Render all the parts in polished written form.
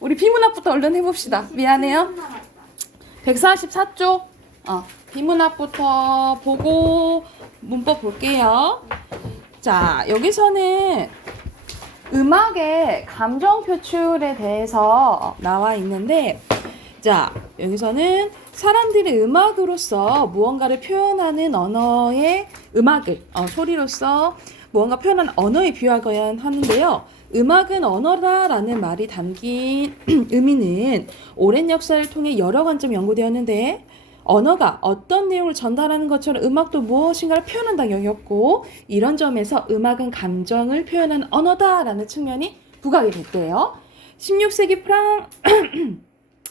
우리 비문학부터 얼른 해봅시다. 미안해요. 144쪽. 비문학부터 보고 문법 볼게요. 자, 여기서는 음악의 감정 표출에 대해서 나와 있는데, 자, 여기서는 사람들이 음악으로서 무언가를 표현하는 언어의 음악을 소리로서 무언가 표현하는 언어에 비유하거나 하는데요. 음악은 언어다라는 말이 담긴 의미는 오랜 역사를 통해 여러 관점 연구되었는데, 언어가 어떤 내용을 전달하는 것처럼 음악도 무엇인가를 표현한다 여겼고, 이런 점에서 음악은 감정을 표현하는 언어다라는 측면이 부각이 됐대요. 16세기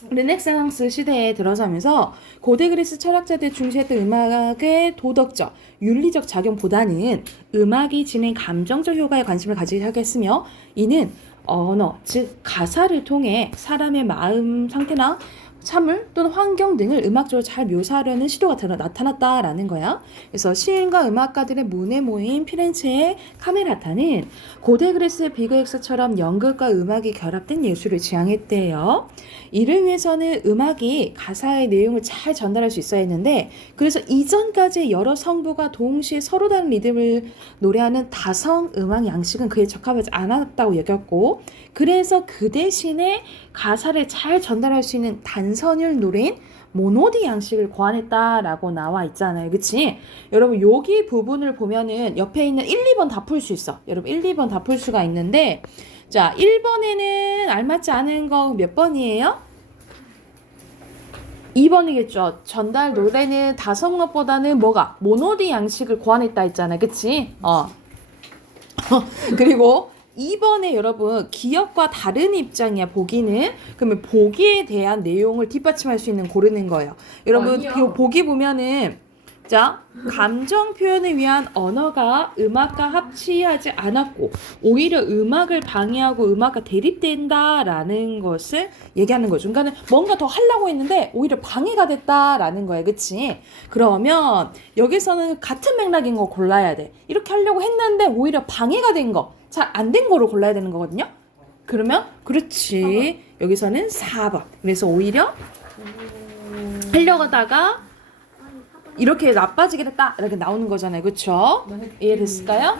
르네상스 시대에 들어서면서 고대 그리스 철학자들이 중시했던 음악의 도덕적, 윤리적 작용보다는 음악이 지닌 감정적 효과에 관심을 가지기 시작했으며, 이는 언어, 즉 가사를 통해 사람의 마음 상태나 사물 또는 환경 등을 음악적으로 잘 묘사하려는 시도가 나타났다라는 거야. 그래서 시인과 음악가들의 문에 모인 피렌체의 카메라타는 고대 그리스의 비그엑스처럼 연극과 음악이 결합된 예술을 지향했대요. 이를 위해서는 음악이 가사의 내용을 잘 전달할 수 있어야 했는데, 그래서 이전까지 여러 성부가 동시에 서로 다른 리듬을 노래하는 다성 음악 양식은 그에 적합하지 않았다고 여겼고, 그래서 그 대신에 가사를 잘 전달할 수 있는 단선율 노래인 모노디 양식을 고안했다라고 나와 있잖아요. 그치? 여러분 여기 부분을 보면은 옆에 있는 1, 2번 다 풀 수 있어. 여러분 1, 2번 다 풀 수가 있는데, 자 1번에는 알맞지 않은 거 몇 번이에요? 2번이겠죠. 전달 노래는 다성음악보다는 뭐가? 모노디 양식을 고안했다 했잖아요. 그치? 그리고 2번에 여러분 기억과 다른 입장이야. 보기는. 그러면 보기에 대한 내용을 뒷받침할 수 있는 고르는 거예요. 여러분 보기 보면은, 자 감정 표현을 위한 언어가 음악과 합치하지 않았고 오히려 음악을 방해하고 음악과 대립된다라는 것을 얘기하는 거죠. 그러니까 뭔가 더 하려고 했는데 오히려 방해가 됐다라는 거예요. 그치? 그러면 여기서는 같은 맥락인 거 골라야 돼. 이렇게 하려고 했는데 오히려 방해가 된 거, 잘 안 된 거를 골라야 되는 거거든요. 그러면 그렇지. 4번. 여기서는 4번. 그래서 오히려 하려고 하다가 이렇게 나빠지게 됐다 이렇게 나오는 거잖아요. 그쵸? 이해됐을까요?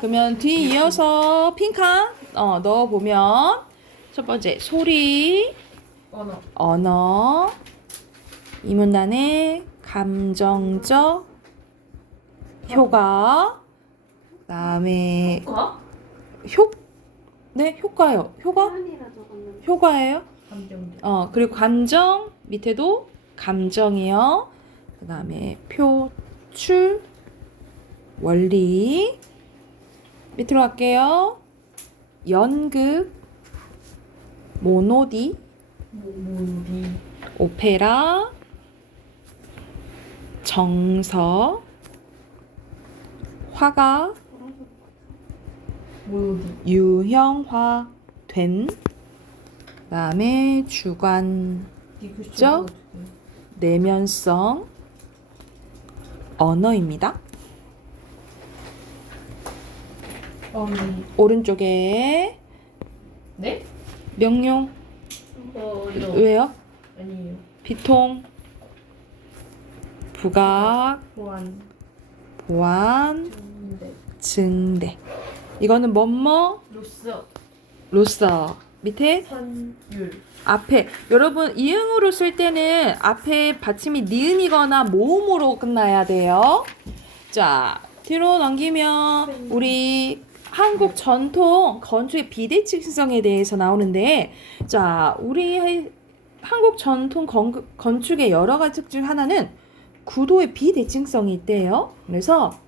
그러면 뒤 이어서 핑칸 넣어보면, 첫 번째 소리, 언어, 이 문단의 감정적 효과, 그 다음에 효과요. 효과예요. 그리고 감정, 밑에도 감정이요. 그 다음에 표출, 원리. 밑으로 갈게요. 연극, 모노디, 오페라, 정서, 화가, 유형화된, 그 다음에 주관적, 내면성, 언어입니다. 오른쪽에 네? 명령. 왜요? 아니에요. 비통, 부각, 보완, 증대. 이거는 뭐뭐? 로서. 밑에 선율. 앞에, 여러분 이응으로 쓸 때는 앞에 받침이 니은이거나 모음으로 끝나야 돼요. 자, 뒤로 넘기면 우리 한국 전통 건축의 비대칭성에 대해서 나오는데, 자, 우리 한국 전통 건축의 여러 가지 특징 중 하나는 구도의 비대칭성이 있대요. 그래서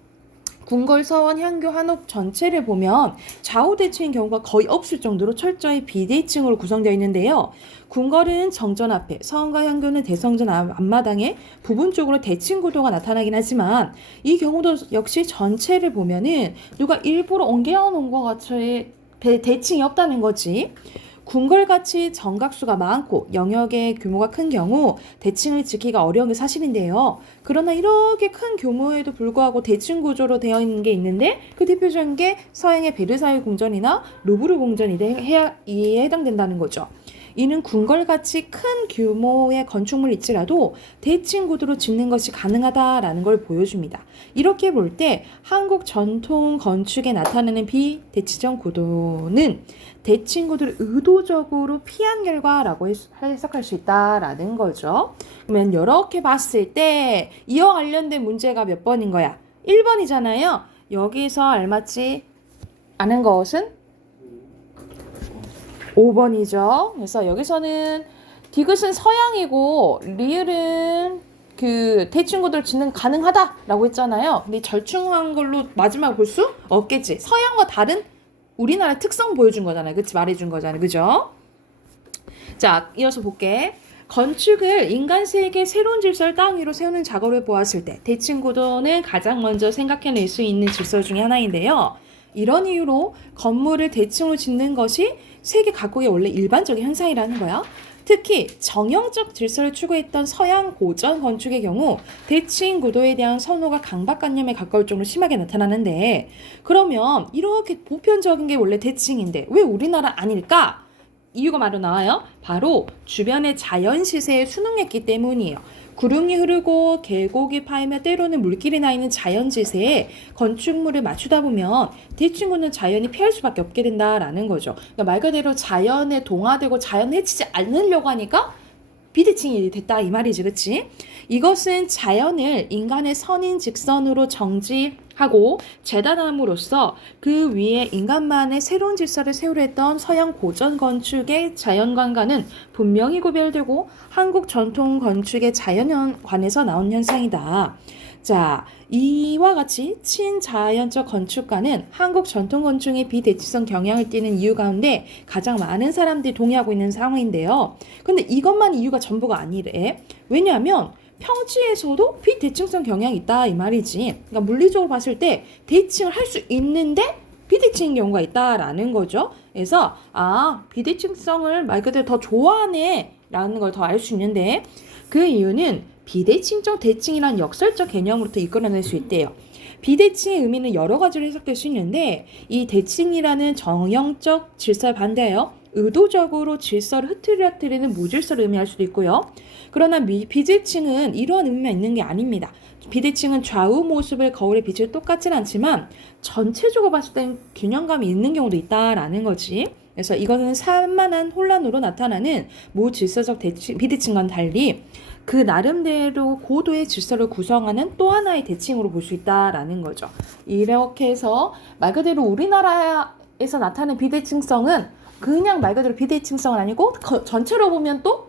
궁궐, 서원, 향교, 한옥 전체를 보면 좌우 대칭인 경우가 거의 없을 정도로 철저히 비대칭으로 구성되어 있는데요. 궁궐은 정전 앞에, 서원과 향교는 대성전 앞마당에 부분적으로 대칭 구도가 나타나긴 하지만, 이 경우도 역시 전체를 보면은 누가 일부러 옮겨 놓은 것 같이 대칭이 없다는 거지. 궁궐같이 정각수가 많고 영역의 규모가 큰 경우 대칭을 짓기가 어려운 게 사실인데요. 그러나 이렇게 큰 규모에도 불구하고 대칭 구조로 되어 있는 게 있는데 그 대표적인 게 서양의 베르사유 궁전이나 루브르 궁전이 이에 해당된다는 거죠. 이는 궁궐같이 큰 규모의 건축물이 있지라도 대칭 구도로 짓는 것이 가능하다라는 걸 보여줍니다. 이렇게 볼 때 한국 전통 건축에 나타나는 비대칭적 구도는 대칭 구도를 의도적으로 피한 결과라고 해석할 수 있다라는 거죠. 그러면 이렇게 봤을 때 이와 관련된 문제가 몇 번인 거야? 1번이잖아요. 여기서 알맞지 않은 것은 5번이죠. 그래서 여기서는 디귿은 서양이고 리을은 그 대칭 구도를 짓는 가능하다라고 했잖아요. 근데 절충한 걸로 마지막 볼 수 없겠지. 서양과 다른 우리나라의 특성 보여준 거잖아요. 그치? 말해준 거잖아요. 그죠? 자, 이어서 볼게. 건축을 인간 세계의 새로운 질서를 땅 위로 세우는 작업을 보았을 때 대칭 구도는 가장 먼저 생각해낼 수 있는 질서 중에 하나인데요. 이런 이유로 건물을 대칭으로 짓는 것이 세계 각국의 원래 일반적인 현상이라는 거야. 특히 정형적 질서를 추구했던 서양 고전 건축의 경우 대칭 구도에 대한 선호가 강박관념에 가까울 정도로 심하게 나타나는데, 그러면 이렇게 보편적인 게 원래 대칭인데 왜 우리나라 아닐까? 이유가 바로 나와요. 바로 주변의 자연 시세에 순응했기 때문이에요. 구름이 흐르고 계곡이 파이며 때로는 물길이 나 있는 자연 지세에 건축물을 맞추다 보면 대칭 구도는 자연이 피할 수밖에 없게 된다라는 거죠. 그러니까 말 그대로 자연에 동화되고 자연 해치지 않으려고 하니까 비대칭이 됐다 이 말이지, 그치? 이것은 자연을 인간의 선인 직선으로 정지하고 재단함으로써 그 위에 인간만의 새로운 질서를 세우려 했던 서양 고전 건축의 자연관과는 분명히 구별되고 한국 전통 건축의 자연관에서 나온 현상이다. 자, 이와 같이 친자연적 건축과는 한국 전통 건축의 비대칭성 경향을 띠는 이유 가운데 가장 많은 사람들이 동의하고 있는 상황인데요. 근데 이것만 이유가 전부가 아니래. 왜냐하면 평지에서도 비대칭성 경향이 있다 이 말이지. 그러니까 물리적으로 봤을 때 대칭을 할 수 있는데 비대칭인 경우가 있다라는 거죠. 그래서 비대칭성을 말 그대로 더 좋아하네 라는 걸 더 알 수 있는데, 그 이유는 비대칭적 대칭이란 역설적 개념으로부터 이끌어낼 수 있대요. 비대칭의 의미는 여러 가지로 해석될 수 있는데 이 대칭이라는 정형적 질서에 반대하여 의도적으로 질서를 흐트러뜨리는 무질서를 의미할 수도 있고요. 그러나 비대칭은 이러한 의미만 있는 게 아닙니다. 비대칭은 좌우 모습을 거울에 비추어 똑같진 않지만 전체적으로 봤을 땐 균형감이 있는 경우도 있다라는 거지. 그래서 이거는 산만한 혼란으로 나타나는 무질서적 비대칭과는 달리 그 나름대로 고도의 질서를 구성하는 또 하나의 대칭으로 볼 수 있다라는 거죠. 이렇게 해서 말 그대로 우리나라에서 나타나는 비대칭성은 그냥 말 그대로 비대칭성은 아니고 전체로 보면 또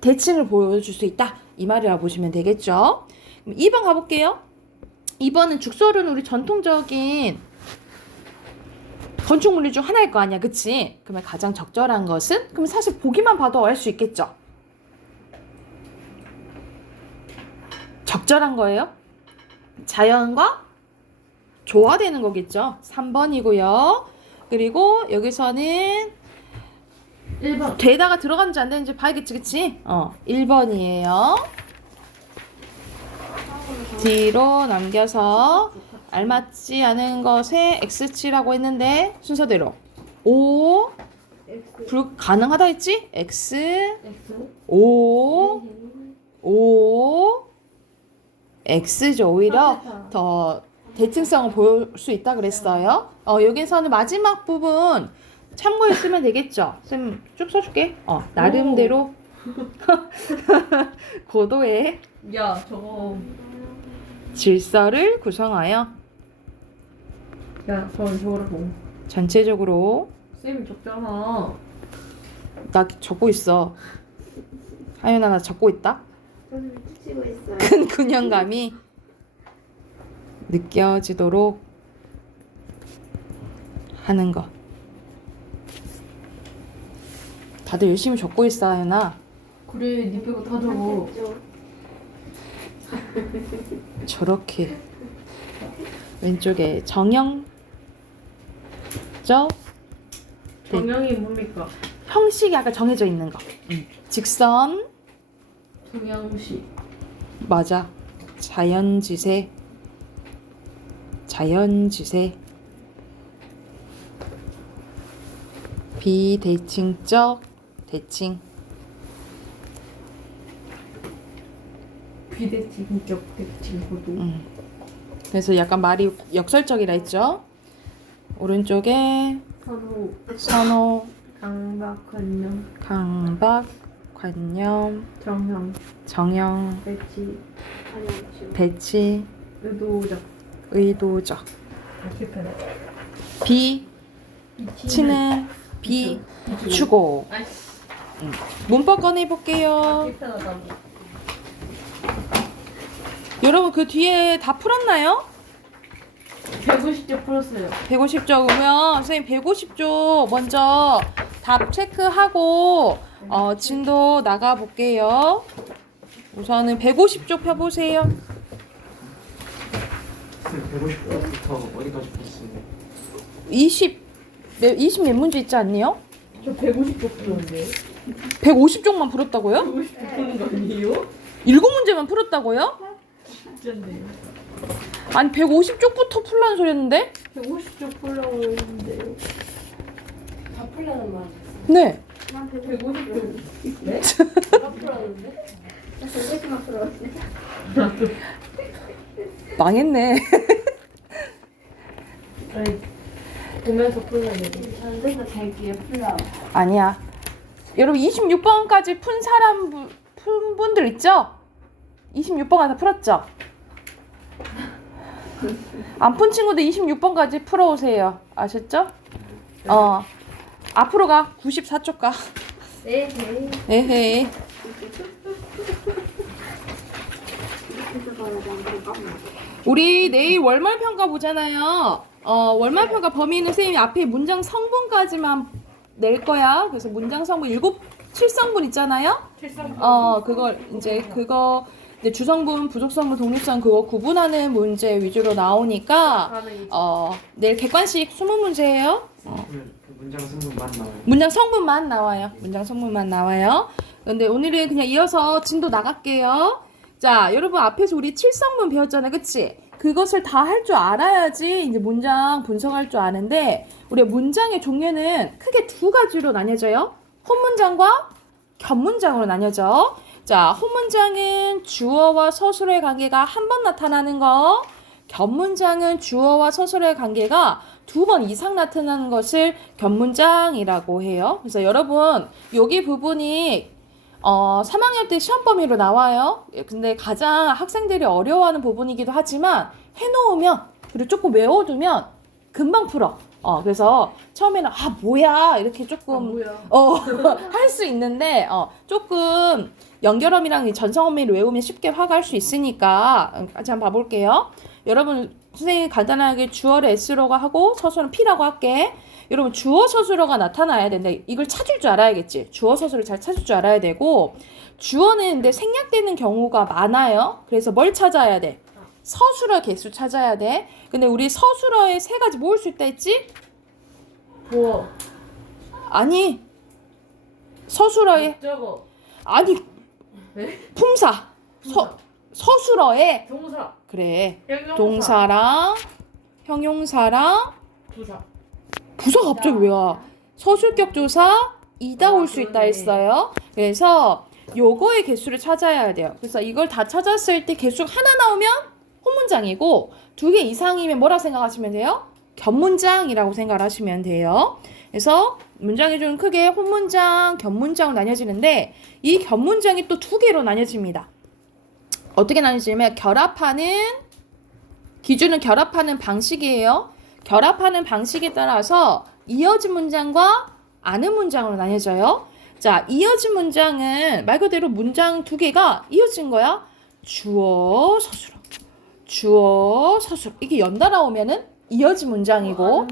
대칭을 보여줄 수 있다 이 말이라고 보시면 되겠죠. 2번 가볼게요. 2번은 죽설은 우리 전통적인 건축물리 중 하나일 거 아니야, 그치? 그러면 가장 적절한 것은? 그럼 사실 보기만 봐도 알 수 있겠죠. 적절한 거예요. 자연과 조화되는 거겠죠. 3번이고요. 그리고 여기서는 1번. 되다가 들어갔는지 안 되는지 봐야겠지, 그치? 1번이에요. 뒤로 넘겨서 알맞지 않은 것에 X치라고 했는데 순서대로 5 불가능하다 했지? X 5 X죠. 오히려 더 대칭성을 보일 수 있다 그랬어요. 여기서는 마지막 부분 참고했으면 되겠죠. 쌤 쭉 써줄게. 나름대로 고도의 야, 저거. 질서를 구성하여 야, 저거라고. 전체적으로 쌤이 적잖아. 나 적고 있어. 하윤아 나 적고 있다. 저는 치고 있어요. 큰 균형감이 느껴지도록 하는 것. 다들 열심히 적고 있어, 하윤아. 그래, 니 빼고 다 적어. 저렇게 왼쪽에 정형적 정형이 뭡니까? 형식이 아까 정해져 있는 거. 직선, 동양시. 맞아. 자연지세, 자연지세. 비대칭적, 대칭. 비대칭적 대칭고도. 그래서 약간 말이 역설적이라 했죠. 오른쪽에 선호. 선호, 강박관념. 강박, 관념, 정형. 정형, 배치. 아니요. 배치, 의도적. 의도적. 실패다. 비치는 비추고. 아이씨. 문법 꺼내볼게요. 실패하다고. 여러분 그 뒤에 다 풀었나요? 150점 풀었어요. 150쪽 오면 선생님 150쪽 먼저 답 체크하고 진도 나가볼게요. 우선은 150쪽 펴보세요. 150부터 어디까지 풀었어요? 20 몇 문제 있지 않니요? 저 150점 풀었는데. 150쪽만 풀었다고요? 150점 푸는 거 아니에요? 7문제만 풀었다고요? 진짜인데요. 아니 150쪽부터 풀라는 소리였는데? 150점 풀려고 했는데요. 다 풀려는 말. 네. 난 150점. 네? 다 풀었는데? 나 150만 풀었는데. 망했네. 아니, 보면서 풀려야 돼. 전생도 잘기에 풀려. 아니야. 여러분 26번까지 푼 푼 분들 있죠? 26번까지 다 풀었죠? 안 푼 친구들 26번까지 풀어오세요. 아셨죠? 앞으로 가. 94쪽 가. 네. 에헤이. 그래서 말하자. 잠깐만. 우리 내일 월말 평가 보잖아요. 월말 평가 범위는 선생님이 앞에 문장 성분까지만 낼 거야. 그래서 문장 성분 7성분 있잖아요. 그걸 그거 이제 주성분, 부속성분, 독립성 그거 구분하는 문제 위주로 나오니까 내일 객관식 20문제예요. 그 문장 성분만 나와요. 문장 성분만 나와요. 문장 성분만 나와요. 근데 오늘은 그냥 이어서 진도 나갈게요. 자, 여러분 앞에서 우리 7성분 배웠잖아요. 그치? 그것을 다 할 줄 알아야지 이제 문장 분석할 줄 아는데 우리 문장의 종류는 크게 두 가지로 나뉘어져요. 혼문장과 겹문장으로 나뉘어져. 자, 혼문장은 주어와 서술어의 관계가 한 번 나타나는 거. 겹문장은 주어와 서술어의 관계가 2번 이상 나타나는 것을 겹문장이라고 해요. 그래서 여러분 여기 부분이 3학년 때 시험 범위로 나와요. 근데 가장 학생들이 어려워하는 부분이기도 하지만 해놓으면 그리고 조금 외워두면 금방 풀어. 그래서 처음에는 뭐야 이렇게 조금 할 수 있는데 조금 연결음이랑 전성어미를 외우면 쉽게 화가할 수 있으니까 같이 한번 봐볼게요. 여러분 선생님이 간단하게 주어를 S로가 하고 서술은 P라고 할게. 여러분 주어 서술어가 나타나야 되는데 이걸 찾을 줄 알아야겠지. 주어 서술을 잘 찾을 줄 알아야 되고 주어는 근데 생략되는 경우가 많아요. 그래서 뭘 찾아야 돼? 서술어 개수 찾아야 돼. 근데 우리 서술어에 세 가지 모을 수 있다 했지? 보어. 아니 서술어에 저거. 아니 네? 품사 서술어에 동사. 그래 형용사. 동사랑 형용사랑 부사. 부사 갑자기 왜 와? 서술격 조사 이다 올 수 있다 그러네. 했어요. 그래서 요거의 개수를 찾아야 돼요. 그래서 이걸 다 찾았을 때 개수가 하나 나오면 혼문장이고 2개 이상이면 뭐라 생각하시면 돼요? 겹문장이라고 생각을 하시면 돼요. 그래서 문장이 좀 크게 혼문장, 겹문장으로 나뉘어지는데 이 겹문장이 또 2개로 나뉘어집니다. 어떻게 나뉘어지냐면 기준은 결합하는 방식이에요. 결합하는 방식에 따라서 이어진 문장과 아는 문장으로 나뉘어져요. 자, 이어진 문장은 말 그대로 문장 2개가 이어진 거야. 주어, 서술어. 주어, 서술어. 이게 연달아 오면은 이어진 문장이고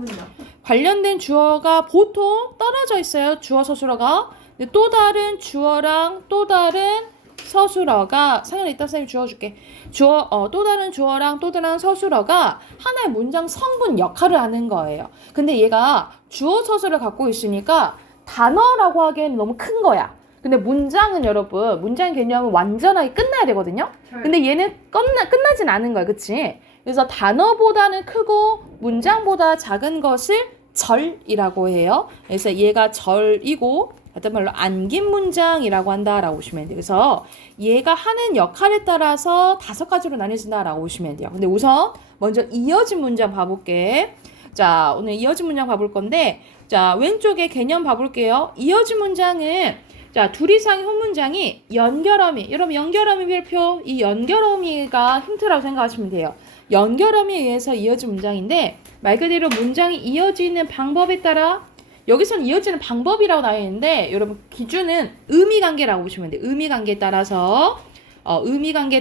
관련된 주어가 보통 떨어져 있어요. 주어, 서술어가. 근데 또 다른 주어랑 또 다른 서술어가 상현이 이따 쌤이 주어줄게. 또 다른 주어랑 또 다른 서술어가 하나의 문장 성분 역할을 하는 거예요. 근데 얘가 주어 서술을 갖고 있으니까 단어라고 하기에는 너무 큰 거야. 근데 문장은 여러분, 문장 개념은 완전하게 끝나야 되거든요. 근데 얘는 끝나진 않은 거야. 그치? 그래서 단어보다는 크고 문장보다 작은 것을 절이라고 해요. 그래서 얘가 절이고 어떤 말로 안긴 문장이라고 한다라고 보시면 돼요. 그래서 얘가 하는 역할에 따라서 5가지로 나뉘어진다라고 보시면 돼요. 근데 우선 먼저 이어진 문장 봐볼게. 자, 오늘 이어진 문장 봐볼 건데, 자, 왼쪽에 개념 봐볼게요. 이어진 문장은, 자, 둘 이상의 혼 문장이 연결어미, 여러분 연결어미 별표, 이 연결어미가 힌트라고 생각하시면 돼요. 연결어미에 의해서 이어진 문장인데, 말 그대로 문장이 이어지는 방법에 따라, 여기서는 이어지는 방법이라고 나와 있는데, 여러분 기준은 의미관계라고 보시면 돼요. 의미관계에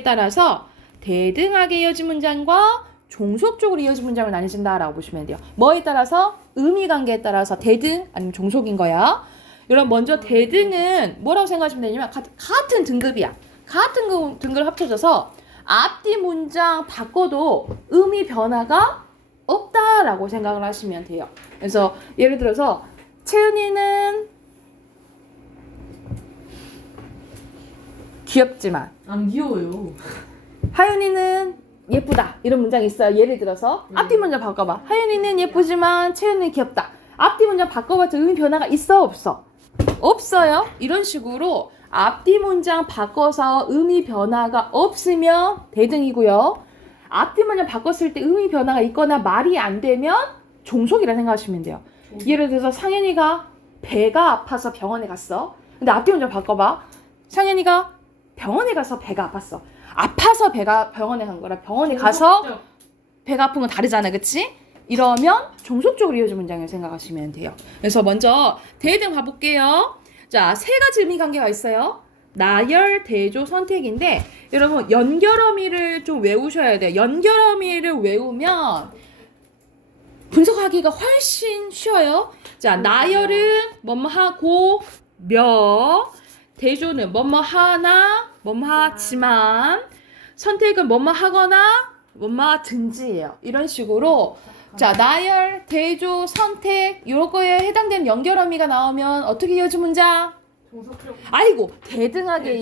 따라서, 대등하게 이어진 문장과 종속적으로 이어진 문장을 나뉘어진다라고 보시면 돼요. 뭐에 따라서? 의미관계에 따라서 대등 아니면 종속인 거야. 여러분 먼저 대등은 뭐라고 생각하시면 되냐면 같은 등급이야. 같은 등급을 합쳐져서 앞뒤 문장 바꿔도 의미 변화가 없다라고 생각을 하시면 돼요. 그래서 예를 들어서 채은이는 귀엽지만 안 귀여워요. 하윤이는 예쁘다. 이런 문장이 있어요. 예를 들어서 앞뒤 문장 바꿔봐. 하윤이는 예쁘지만 채은이는 귀엽다. 앞뒤 문장 바꿔봤자 의미 변화가 있어 없어? 없어요. 이런 식으로 앞뒤 문장 바꿔서 의미 변화가 없으면 대등이고요. 앞뒤 문장 바꿨을 때 의미 변화가 있거나 말이 안 되면 종속이라 생각하시면 돼요. 예를 들어서 상현이가 배가 아파서 병원에 갔어. 근데 앞뒤 문장 바꿔봐. 상현이가 병원에 가서 배가 아팠어. 아파서 배가 병원에 간 거라 병원에 가서 배가 아픈 건 다르잖아. 그치? 이러면 종속적으로 이어진 문장을 생각하시면 돼요. 그래서 먼저 대등 봐볼게요. 자, 3가지 의미관계가 있어요. 나열, 대조, 선택인데 여러분 연결어미를 좀 외우셔야 돼요. 연결어미를 외우면 분석하기가 훨씬 쉬워요. 자, 나열은 뭐뭐 하고 며, 대조는 뭐뭐 하나, 뭐뭐 하지만, 선택은 뭐뭐 하거나 뭐뭐 하든지예요. 이런 식으로 자, 나열, 대조, 선택 요거에 해당되는 연결어미가 나오면 어떻게 이어진 문장? 아이고, 대등하게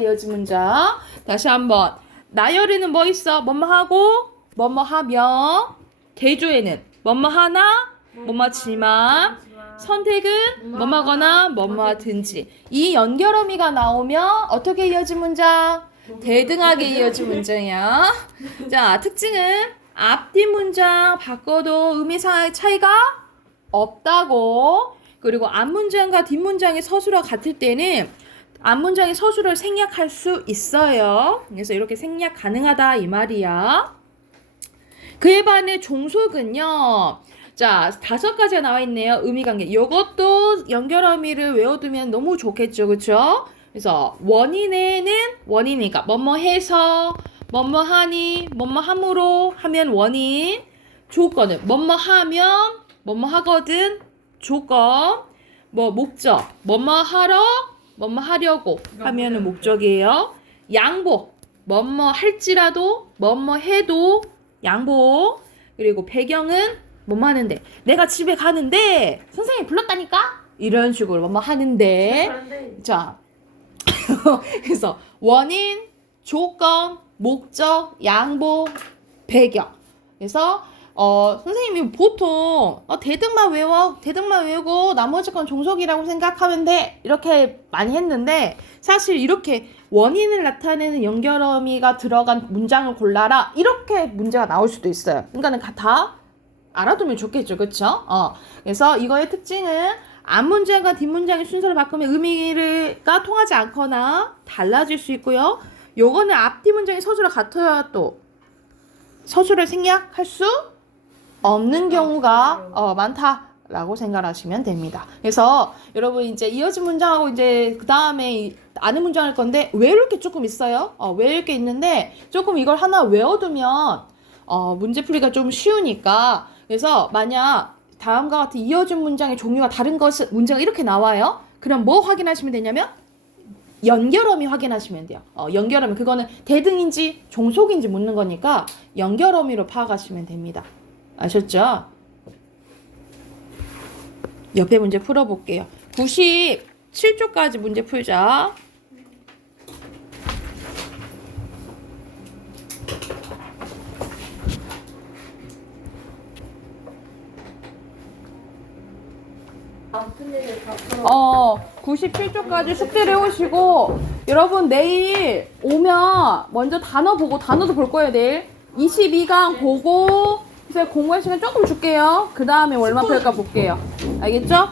이어진 문장. 다시 한번. 나열에는 뭐 있어? 뭐뭐 하고 뭐뭐 하며, 대조에는 뭐뭐 하나, 뭐뭐 하지만, 선택은 뭐뭐 하거나 뭐뭐 하든지. 이 연결어미가 나오면 어떻게 이어진 문장? 대등하게 이어진 문장이야. 자, 특징은 앞뒤 문장 바꿔도 의미상의 차이가 없다고. 그리고 앞문장과 뒷문장의 서술과 같을 때는 앞문장의 서술을 생략할 수 있어요. 그래서 이렇게 생략 가능하다 이 말이야. 그에 반해 종속은요. 자, 5가지가 나와 있네요. 의미관계. 이것도 연결어미를 외워두면 너무 좋겠죠. 그쵸? 그래서 원인이니까 뭐뭐 해서, 뭐뭐 하니, 뭐뭐 함으로 하면 원인. 조건은 뭐뭐 하면, 뭐뭐 하거든. 조건. 뭐 목적. 뭐뭐 하러, 뭐뭐 하려고 하면은 목적이에요. 양보. 뭐뭐 할지라도, 뭐뭐 해도 양보. 그리고 배경은 뭐뭐 하는데. 내가 집에 가는데 선생님이 불렀다니까? 이런 식으로 뭐뭐 하는데. 자, 그래서 원인, 조건, 목적, 양보, 배경. 그래서 선생님이 보통 대등만 외우고 나머지 건 종속이라고 생각하면 돼 이렇게 많이 했는데, 사실 이렇게 원인을 나타내는 연결어미가 들어간 문장을 골라라 이렇게 문제가 나올 수도 있어요. 그러니까 다 알아두면 좋겠죠. 그쵸? 그래서 이거의 특징은 앞문장과 뒷문장의 순서를 바꾸면 의미가 통하지 않거나 달라질 수 있고요. 요거는 앞뒤 문장의 서술과 같아야 또 서술을 생략할 수 없는 경우가 많다라고 생각하시면 됩니다. 그래서 여러분 이제 이어진 문장하고 이제 그 다음에 아는 문장 할 건데 외울 게 조금 있어요. 외울 게 있는데 조금 이걸 하나 외워두면 문제 풀이가 좀 쉬우니까. 그래서 만약 다음과 같은 이어진 문장의 종류가 다른 것은 문제가 이렇게 나와요. 그럼 뭐 확인하시면 되냐면 연결어미 확인하시면 돼요. 연결어미 그거는 대등인지 종속인지 묻는 거니까 연결어미로 파악하시면 됩니다. 아셨죠? 옆에 문제 풀어볼게요. 97쪽까지 문제 풀자. 아픈 일을 다 풀어. 97쪽까지 숙제를 해오시고, 여러분 내일 오면 먼저 단어 보고, 단어도 볼 거예요, 내일. 22강 보고, 그래서 공부할 시간 조금 줄게요. 그 다음에 월마표일까 볼게요. 알겠죠?